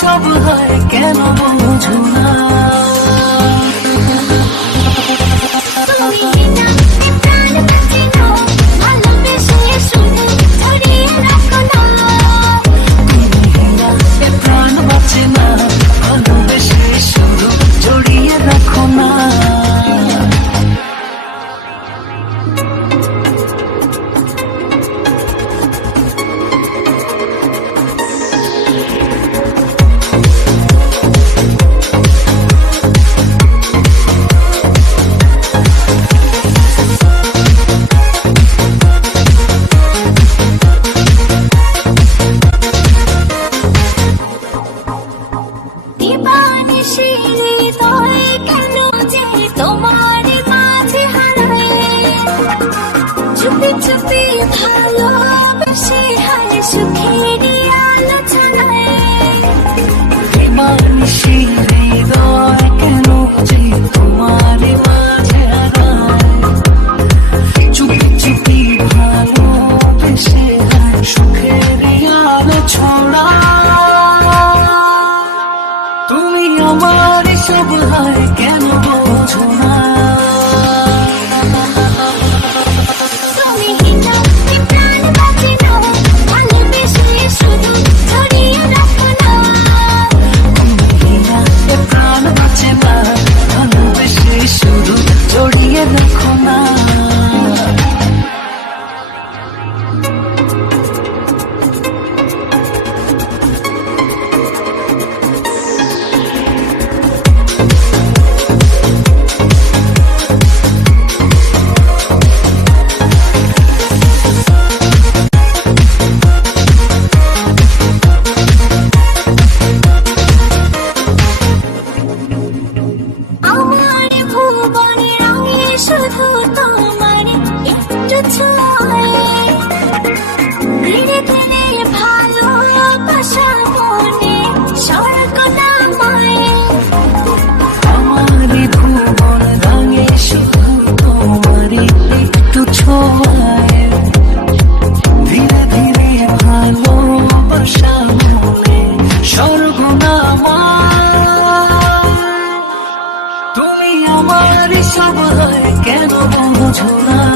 সব হয় কেন বুঝো না প্রাণ বাঁচে না ভালোবেসে শুধু জড়িয়ে রাখো না চুপি চুপি ভালোবেসে হায় সুখের আলোচনায় বেমানিসি হৃদয় কেন যে তোমার মাঝে হারায় চুপি চুপি ভালোবেসে হায় সুখের আলোচনায় তুমি আমার সব হয় কেন বোঝো না জড়িয়ে রাখো না শুধু তোমার একটু ছোঁয়ায় ধীরে ধীরে ভালোবাসা মনে স্বর্গ নামায় আমার ভুবন রঙে শুধু তোমার একটু ছোঁয়ায় ধীরে ধীরে ভালোবাসা মনে স্বর্গ নামায় তুমি আমার সব হয় কেন বোঝো না